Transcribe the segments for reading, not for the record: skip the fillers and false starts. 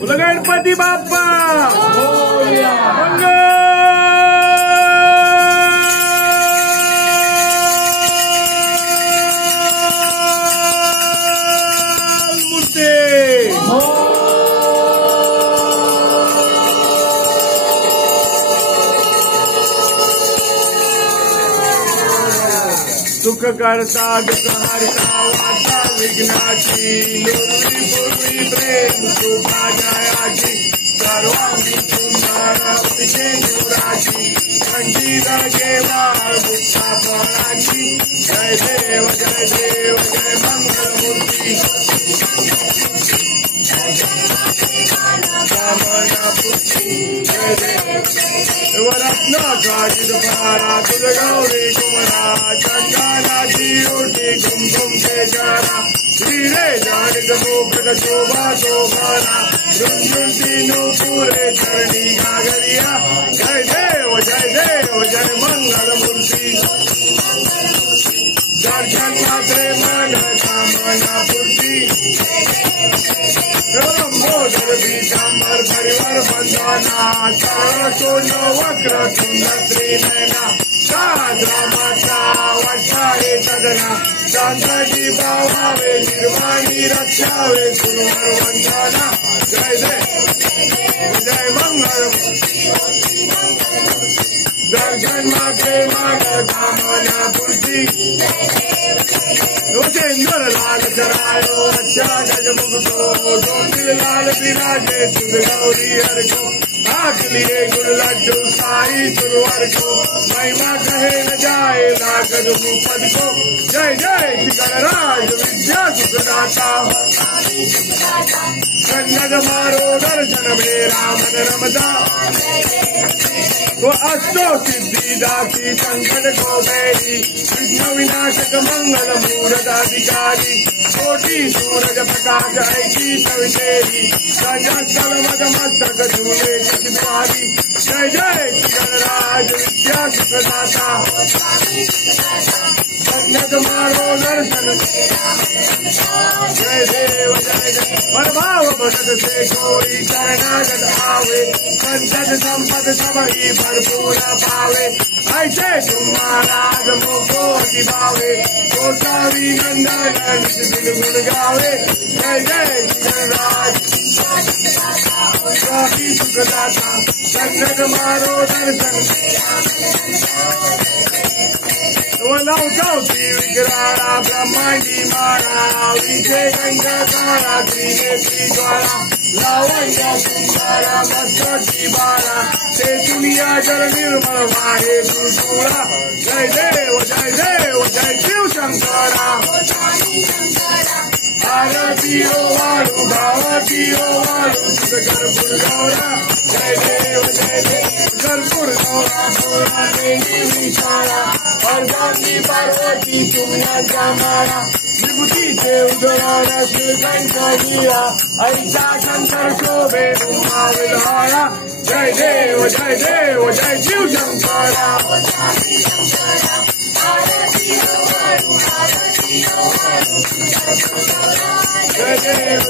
बोला गणपती बाप्पा मंगल मूर्ती सुख करता दुख हरता वार्ता विघ्नाची लोरी पूर्वी प्रेम शोभा जयाची सर्वांगी पुनरावृत्ती नुराची कंठी देवा मुक्ता फळाची जय देव जय मंगल मूर्ती रत्नाकाजित पारा तुझ गौरी कुमरा चंदनाची ओटी कुमकुम के जारा हीरे जानित मुकुट शोभा शोभाना झुंझुंती नूपुरे चरणी घाघरिया जय देव जय मंगल मूर्ति दर्शन मात्रे मन कामना पूर्ति मोदर पीतांबर परिवार बंधना सरल सोनो वक्र सुंदर त्रिनयना साद्रा माता वक्षारे सदना शांती भावावे निर्वाणी रक्षावे गुरुवर वंदना जय मंगल दर्शन मात्रे मन कामना पूर्ति रोचेंद्र लाल चरायो अच्छा गजमुगो दिल लाल विराजे सुध गौरी हर को आख लिए गुड़ लड्डू साई सुरवर को महिमा कहे न जाए लागत मुपद को जय जय गणराज विद्या सुखदाता कन्नड मारो दर्शन मेरा मन रमता वो अष्टो सिद्धि दासी संकट को बैरी विघ्न विनाशक मंगल मूरत अधिकारी कोटि सूरज प्रकाश ऐसी सवितेरी सजा स्थल मद मस्तक झूले बिहारी जय जय गणराज विद्या सुखदाता कन्नड मारो दर्शन जय देव प्रभाव भगत से कोई शरणागत आवे संतत संपद सबही भरपूर पावे ऐसे तुम महाराज मुको दिवावे गोसावी नंदन दिन गुण गावे जय जय गणराज स्वामी सुखदाता कन्नड मारो दर्शन लौटौती विग्रहारा ब्रह्मांडी मारा विजय गंगाधारा त्रिनेत्री द्वारा लावण्य सुंदरा मस्तकी बारा ते दुनिया जल निर्मल वाहे गुरुचूड़ा जय देव जय शिव शंकरा आरतीयो वाळु भावतीयो वाळु सुध कर्पूर गौरा जय देव कर्पूर गौरा पूर्णा देवी विचारा अर्धांगी पार्वती तुमया जामारा विभूति से उदराना श्रीकंठीया ऐसा शंकर शोभे उमा विहारा जय देव जय शिव शंकरा जय देव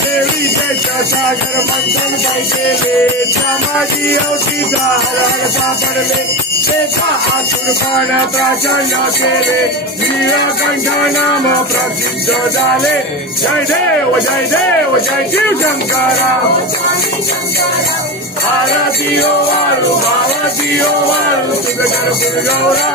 देवी जय सागर मंथन बैठे समाधि औषधा हर हर पापड़ ले देखा आसुर पान प्राचल्य केले नीलकंठ नाम प्रसिद्ध झाले जय देव जय शिव शंकरा आरतीयो वाळु भावतीयो वाळु सुध कर्पूर गौरा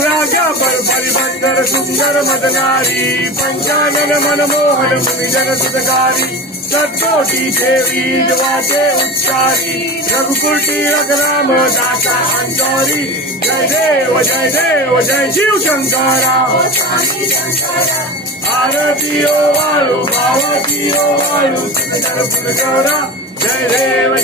राजा पर परिबंधर सुंदर मदनारी पंचानन मनमोहन मुनिजन सुधकारी सत्कोटि देवी वाचे उच्चारी रघुकुटी रघुराम दाता अंतरी जय देव जय शिव शंकरा आरतीयो वाळु भावतीयो वाळु सुध कर्पूर गौरा जय देव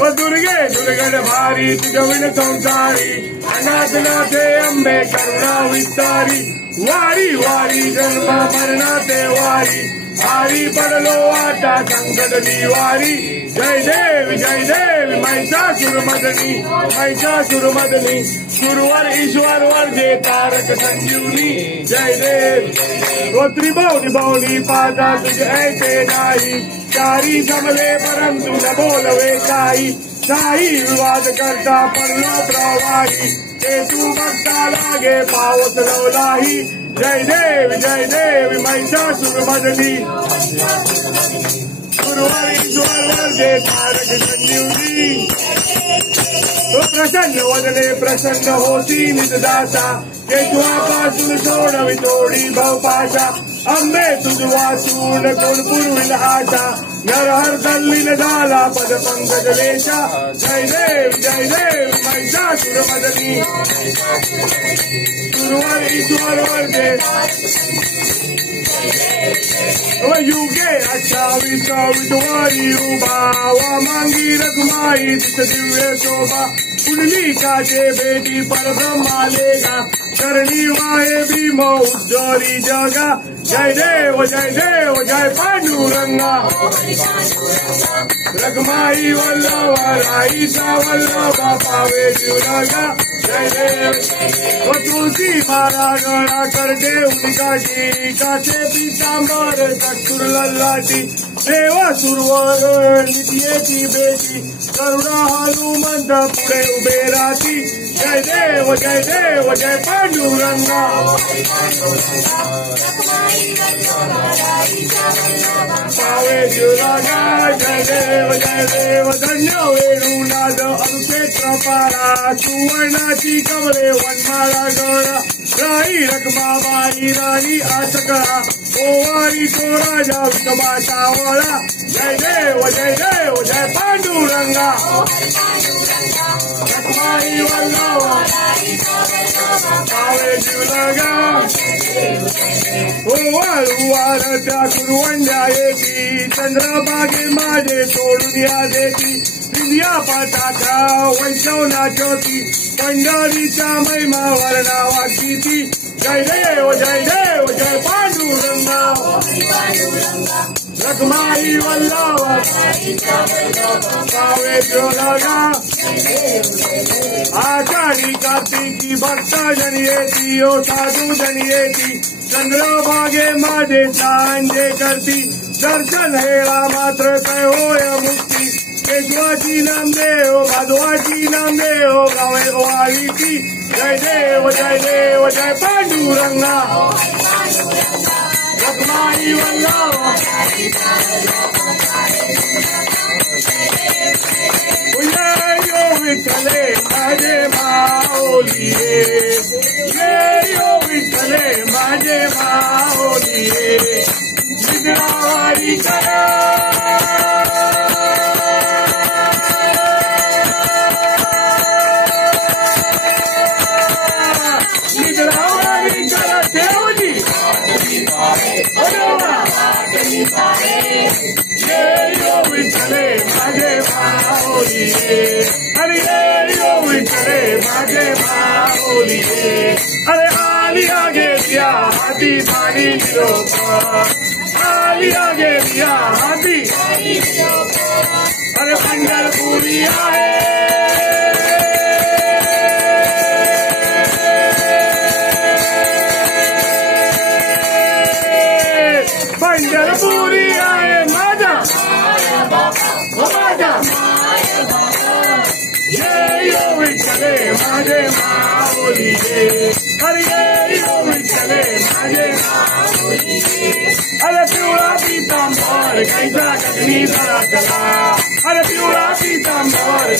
वो दुर्गे दुर्गण भारी तुझविन संसारी अनाथ नाथे अंबे करुणा विस्तारी वारी वारी जन्म मरणाते वारी भारी पडलो आता संकट निवारी जय देवी महिषासुरमर्दिनी महिषासुरमर्दिनी गुरुवर ईश्वर वर जे तारक संजीवनी जय देव वो त्रिभुवनी पादा तुझे ऐसे नाही चारी जमले परंतु न बोलवे काही विवाद करता पडलो प्रवाही ते तू बघता लागे पावत लवलाही जय देवी महिषासुरमर्दिनी गुरुवर ईश्वर वर जे तारक संजीवनी तो प्रसन्न वदने प्रसन्न होती निजदासा केशवापासून सोडवी तोडी भवपाशा अंबे तुझ वाचून कोण पुरविल आशा नरहर दल्लीन झाला पद पंकज लेशा जय देव महिषासुरमर्दिनी गुरुवर ईश्वर वर जे युगे 28 विधवारी उभा वामांगी रखमाई तिथ दिव्य शोभा पुंडलिकाचे भेटी परब्रह्मा लेगा करणी वाहे भीम उज्ज्वली जगा जय देव जय पांडुरंगा रखमाई वल्लभा राईचा वल्लभा पावे जीवलगा जय देव तुलसी मारा गळा करते उदिकाशी काचे पीतांबर कस्तूर लल्लाटी देवा सुरवर नित्येची बेटी करुणा हनुमंत पुढे उभे राहती जय देव जय पांडुरंगा पावे जीवलगा जय देव धन्य वेणुनाद अनुक्षेत्र पारा सुवर्णाची कमले वनमाळा गळा राई रखमाबाई राणी आसकळा ओवारी तो राजा विठोबा सावळा जय देव जय पांडुरंगा रखमाई वल्लभा पावे जीवलगा वाळूवार त्या कुरवंड्या येती चंद्रभागे माझे सोडून या देती विद्या पाठाचा वैष्णव नाचवती पंढरीच्या महिमा वर्णा वागती जय देव जय पांडुरंगा रखमाई वल्लभा पावे जीवलगा आषाढी कार्तिकी भक्त जन येती ओ साधू जन येती चंद्रभागे माझे सांजे करती दर्शन हेळा मात्र काय होय मुक्ती केशवाची नामदेव माधवाची नामदेव गावे वाळीची जय देव जय पांडुरंगा रखमाई वल्लभा विठ्ठले माझे माऊलिये विठ्ठले माझे माऊलिये निद्रावारी करा देवजी विठ्ठले माझे माऊलिये अरे विठ्ठले माझे माऊलिये अरे आलिया गेलिया हाती पाणी निरोपा आलिया गेलिया हाती अरे पंढरपुरी आहे पंढरपुरी आहे माझा विठ्ठले माझे माऊलिये अरे विठ्ठले माझे माऊलिये अरे पिवळा पीतांबर कैसा कधनी धडकला अरे पिवळा पीतांबर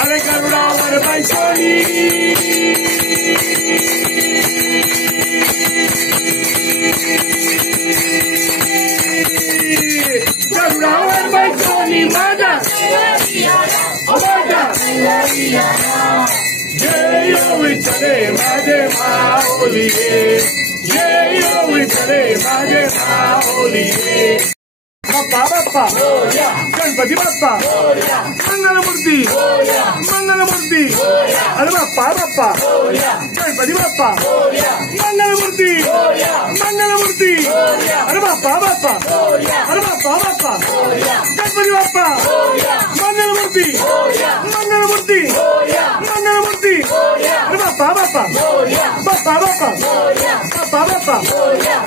अरे गरुडावर बैसोनी गरुडावर बैसोनी माझा जय विठ्ठले माझे माऊलिये जय विठ्ठले माझे माऊलिये बाप्पा बाप्पा गणपती बाप्पा मंगलमूर्ती मंगलमूर्ती अरे बाप्पा बाप्पा गणपती बाप्पा मंगलमूर्ती मंगलमूर्ती अरे बाप्पा बाप्पा अरे बाप्पा बाप्पा गणपती बाप्पा मंगलमूर्ती मंगलमूर्ती मंगलमूर्ती अरे बाप्पा बाप्पा बाप्पा बाप्पा बाप्पा बाप्पा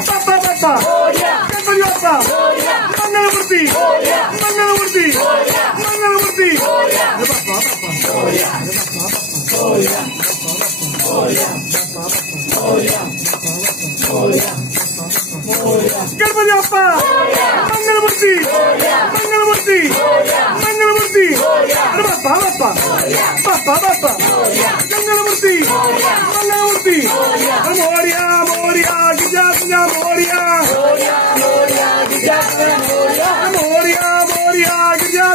बाप्पा बाप्पा गणपती बाप्पा मंगलमूर्ती मंगलमूर्ती मंगलमूर्ती गणपती बाप्पा मंगलमूर्ती मंगलमूर्ती मंगलमूर्ती अरे बाप्पा बाप्पा बाप्पा बाप्पा मंगलमूर्ती मंगलमूर्ती मोरिया मोरिया गिजा गिजा मोरिया मोरिया मोरिया गिजा गिजा मोरिया मोरिया गिजा गिजा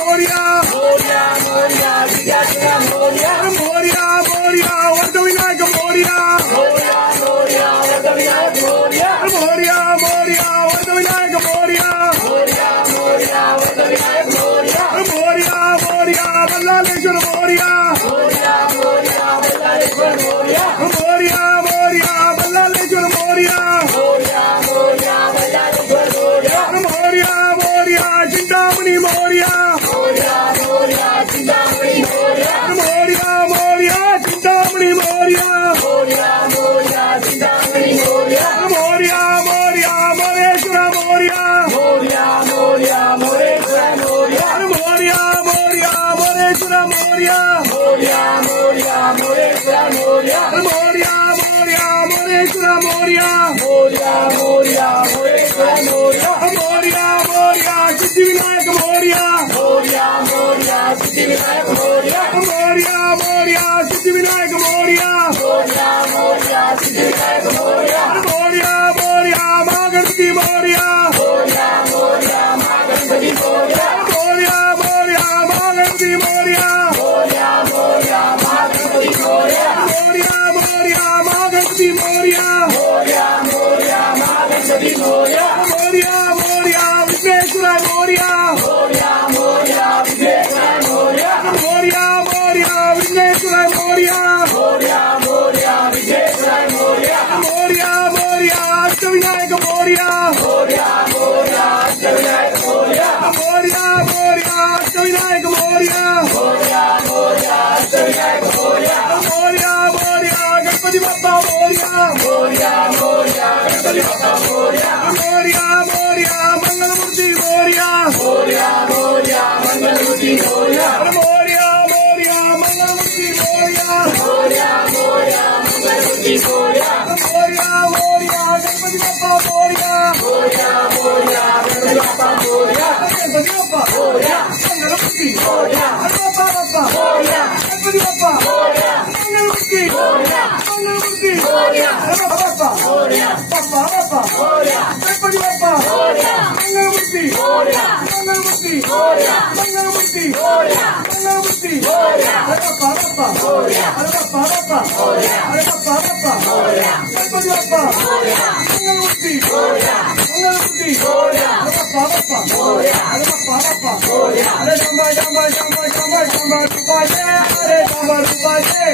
मोरिया मोरिया मोरिया गिजा गिजा मोरिया मोरिया मोरिया वर्ग विनायक मोरिया मोरिया मोरिया वर्ग विनायक मोरिया मोरिया मोरिया वर्ग विनायक मोरिया मोरिया मोरिया वर्ग विनायक मोरिया मोरिया मोरिया बल्लालेश्वर मोरिया मोरिया मोरिया बल्लालेश्वर मोरिया मोरिया मोरिया बल्लालेश्वर मोरिया मोरिया मोरिया बल्लालेश्वर मोरिया मोरिया मोरिया चिंतामणि मोरिया मोरिया मोरिया चिंतामणि मोरिया मोरिया मोरिया चिंतामणि मोरिया मोरिया मोरिया चिंतामणि मोरिया मोरिया मोरिया मोरेश्वर मोरिया मोरिया मोरिया मोरेश्वर मोरिया मोरिया मोरिया मोरेश्वर मोरिया मोरिया मोरिया मोरेश्वर मोरिया मोरिया मोरिया मोरेश्वर मोरिया मोरिया मोरिया मोरेश्वर मोरिया मोरिया मोरिया सिद्धिविनायक मोरिया मोरिया मोरिया सिद्धिविनायक मोरिया मोरिया मोरिया सिद्धिविनायक मोरिया मोरिया मोरिया सिद्धिविनायक मोरिया मोरिया मोरिया मां गणपति मोरिया मोरिया मोरिया मां गणपति मोरिया मोरिया मोरिया मां गणपति मोरिया मोरिया मोरिया मां गणपति मोरिया मोरिया मोरिया मां गणपति मोरिया मोरिया मोरिया मां गणपति मोरिया मोरिया मोरिया विघ्नेश्वर मोरिया मोरिया मोरिया विघ्नेश्वर मोरिया मोरिया मोरिया विघ्नेश्वर मोरिया मोरिया मोरिया विघ्नेश्वर मोरिया मोरिया मोरिया अष्टविनायक मोरिया मोरिया मोरिया अष्टविनायक मोरिया मोरिया मोरिया अष्टविनायक मोरिया मोरिया मोरिया अष्टविनायक मोरिया मोरिया मोरिया गणपति बाप्पा मोरिया मोरिया मोरिया गणपति बाप्पा मोरिया मोरिया मोरिया मंगलमूर्ति मोरिया मोरिया मोरिया मंगलमूर्ति मोरिया मोरिया मोरिया मंगलमूर्ति मोरिया मोरिया मोरिया मंगलमूर्ति मोरिया मोरिया मोरिया गणपति बाप्पा मोरिया मोरिया मोरिया गणपति बाप्पा मोरिया गणपति बाप्पा मोरिया मंगलमूर्ति मोरिया बाप्पा बाप्पा मोरिया गणपति बाप्पा मोरिया मंगलमूर्ति मोरिया मंगलमूर्ति मोरिया बाप्पा मोरिया बाप्पा बाप्पा मोरिया गणपति बाप्पा मोरिया मंगलमूर्ति मोरिया मंगलमूर्ति मोरिया मंगलमूर्ति मोरिया मंगलमूर्ति मोरिया बाप्पा बाप्पा मोरिया बाप्पा बाप्पा मोरिया बाप्पा बाप्पा मोरिया गणपति बाप्पा मोरिया मंगलमूर्ति मोरिया मंगलमूर्ति मोरिया बाप्पा बाप्पा मोरिया बाप्पा बाप्पा मोरिया अरे जमा जमा जमा जमा जमा रूपाजे अरे जमा रूपाजे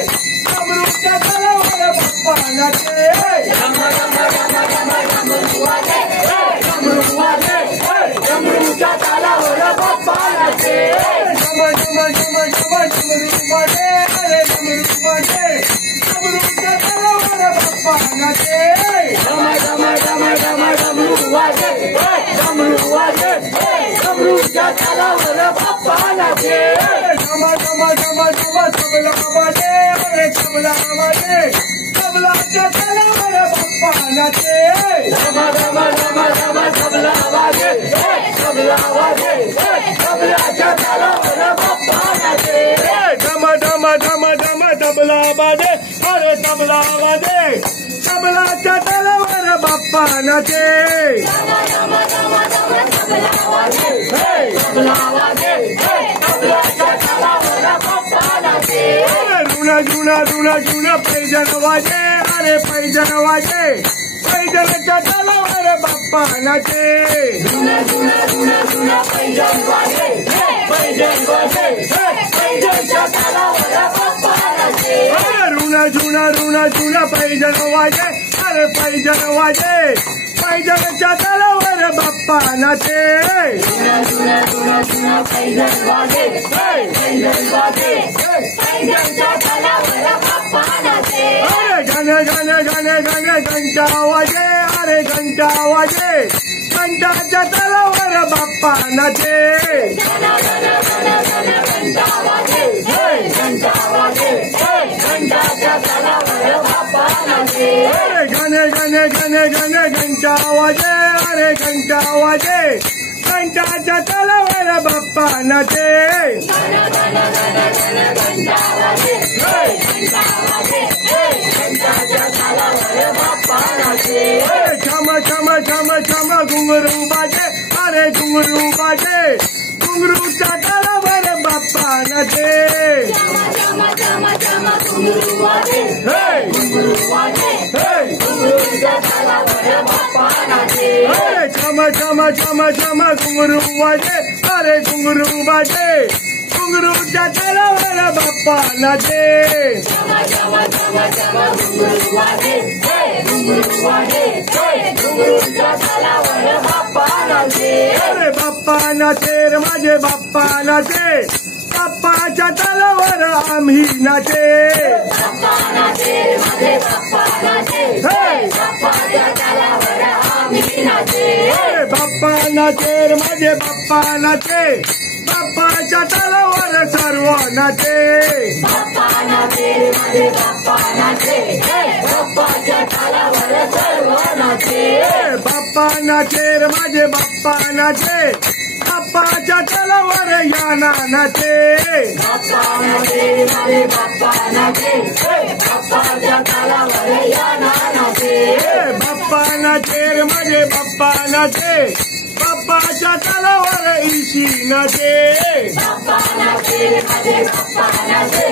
डमरूच्या तलावर बाप्पा नाचे जमा जमा जमा जमा डमरूवाजे डमरूवाजे डमरूच्या तलावर बाप्पा नाचे जमा जमा जमा जमा डमरूवाजे अरे डमरूवाजे डमरूच्या तलावर बाप्पा नाचे जमा जमा जमा जमा डमरूवाजे डमरूवाजे डमरूच्या तलावर बाप्पा नाचे जमा जमा जमा जमा तबला वाजे अरे तबला वाजे तबलाच्या तलावर बाप्पा नाचे जमा जमा जमा जमा तबला वाजे तबला वाजे तबलाच्या तलावर बाप्पा नाचे जमा जमा जमा जमा तबला वाजे अरे तबला वाजे तबलाच्या तलावर बाप्पा नाचे जमा जमा जमा जमा तबला वाजे तबला वाजे तबलाच्या तलावर बाप्पा नाचे ऋण ऋण जुन पैजण वाजे अरे पैजण वाजे पैजणच्या तलावर बाप्पा नाचे जुना पैजण वाजे पैजण वाजे पैजणच्या तलावर बाप्पा नाचे जुन पैजण वाजे अरे पैजण वाजे पैजणच्या तलावर बाप्पा नाचे जुना पैजण वाजे पैजण वाजे पैजणच्या तलावर बाप्पा नाचे घन घंटा वाजे अरे घंटा वाजे घंटाच्या तलावर बाप्पा नाचे घंटा वाजे घंटा वाजे घंटाच्या तलावर बाप्पा नाचे घन घंटा वाजे अरे घंटा वाजे घंटाच्या तलावर बाप्पा नाचे घंटा वाजे घंटा वाजे घंटाच्या तलावर बाप्पा नाचे छम घुंगरू बाजे अरे घुंगरू बाजे घुंगरूच्या तलावर बाप्पा नाचे घुंगरू वाजे घुंगरू वाजे घुंगरूच्या तलावर बाप्पा नाचे छम घुंगरू वाजे अरे घुंगरू बाजे घुंगरूच्या तलावर बाप्पा नाचे घुंगरू वाजे घुंगरू वाजे घुंगरूच्या तलावर बाप्पा नाचे अरे बाप्पा नाचे रे माझे बाप्पा नाचे बाप्पाच्या तलावर आम्ही नाचे बाप्पा नाचे माझे बाप्पा नाचे बाप्पाच्या तलावर आम्ही नाचे बाप्पा नाचे रे माझे बाप्पा नाचे बाप्पाच्या तलावर सर्व नाचे बाप्पा नाचे माझे बाप्पा नाचे बाप्पाच्या तलावर सर्व नाचे बाप्पा नाचे रे माझे बाप्पा नाचे बाप्पाच्या तलावर याना नाचे बाप्पा नाचे माझे बाप्पा नाचे बाप्पाच्या तलावर याना नाचे बाप्पा नाचे रे माझे बाप्पा नाचे बाप्पाच्या तलावर इशी नाचे बाप्पा नाचे माझे बाप्पा नाचे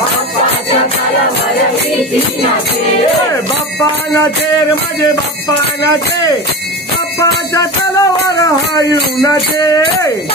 बाप्पाच्या तलावर इशी नाचे बाप्पा नाचे रे माझे बाप्पा नाचे बाप्पाच्या तलावर हायू नाचे